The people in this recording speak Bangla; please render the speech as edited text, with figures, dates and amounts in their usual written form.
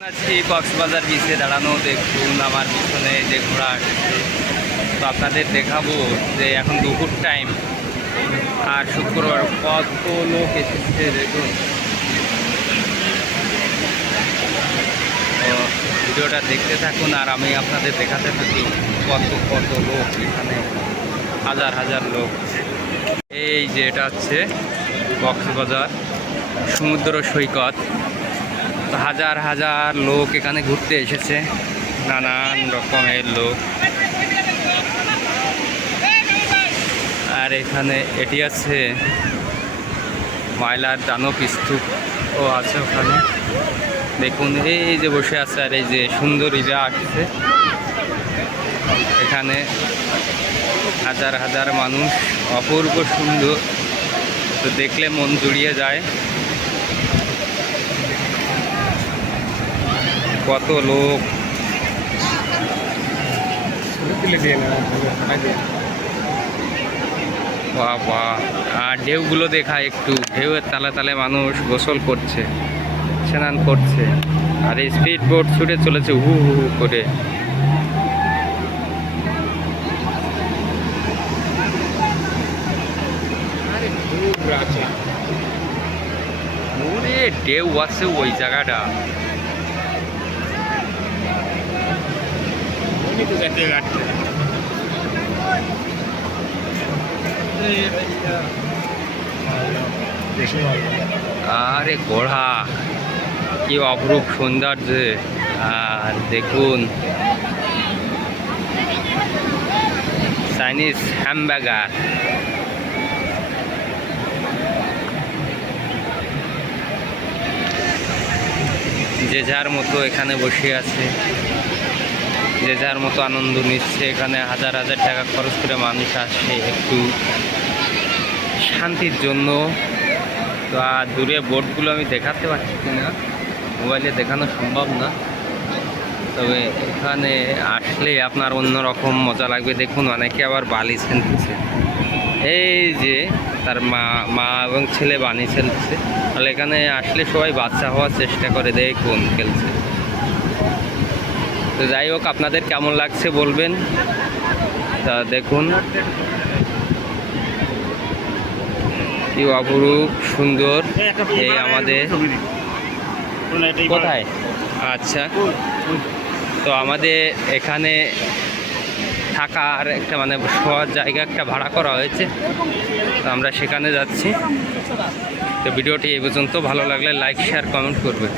আছি কক্সবাজার বিচে দাঁড়ানো। দেখুন আমার পিছনে যে ঘোড়া আসছে, তো আপনাদের দেখাবো যে এখন দুপুর টাইম আর শুক্রবার কত লোক এসেছে দেখুন। তো ভিডিওটা দেখতে থাকুন আর আমি আপনাদের দেখাতে থাকি কত কত লোক এখানে, হাজার হাজার লোক। এই যে এটা হচ্ছে কক্সবাজার সমুদ্র সৈকত। তো হাজার হাজার লোক এখানে ঘুরতে এসেছে, নানান রকমের লোক। আর এখানে এটি আছে ময়লার দানব স্তূপ ও আছে ওখানে দেখুন। এই যে বসে আছে আর এই যে সুন্দরীরা আসছে এখানে, হাজার হাজার মানুষ, অপূর্ব সুন্দর। তো দেখলে মন জুড়িয়ে যায়, কত লোক। বাহ বাহ, আর ঢেউগুলো দেখা একটু, ঢেউয়ের তালে তালে মানুষ গোসল করছে, স্নান করছে, আর এই স্পিড বোট ছুটে চলেছে হু হু হু করে। ঢেউ আছে ওই জায়গাটা। আরে ঘোড়া কি অপরূপ সৌন্দর্য। আর দেখুন চাইনিজ হ্যামবার্গার। যে যার মতো এখানে বসে আছে, যে যার মতো আনন্দ নিচ্ছে। এখানে হাজার হাজার টাকা খরচ করে মানুষ আসে একটু শান্তির জন্য। তো আর দূরে বোটগুলো আমি দেখাতে পারছি না, মোবাইলে দেখানো সম্ভব না, তবে এখানে আসলে আপনার অন্যরকম মজা লাগবে। দেখুন অনেকে আবার বালি ছেলতেছে, এই যে তার মা এবং ছেলে বানি ছেলতেছে। তাহলে এখানে আসলে সবাই বাচ্চা হওয়ার চেষ্টা করে, দেখুন খেলছে। তো যাই হোক, আপনাদের কেমন লাগছে বলবেন। তা দেখুন কি অপরূপ সুন্দর। এই আমাদের কোথায়, আচ্ছা, তো আমাদের এখানে থাকার একটা মানে শোয়ার জায়গা একটা ভাড়া করা হয়েছে, তো আমরা সেখানে যাচ্ছি। তো ভিডিওটি এই পর্যন্ত, ভালো লাগলে লাইক শেয়ার কমেন্ট করবেন।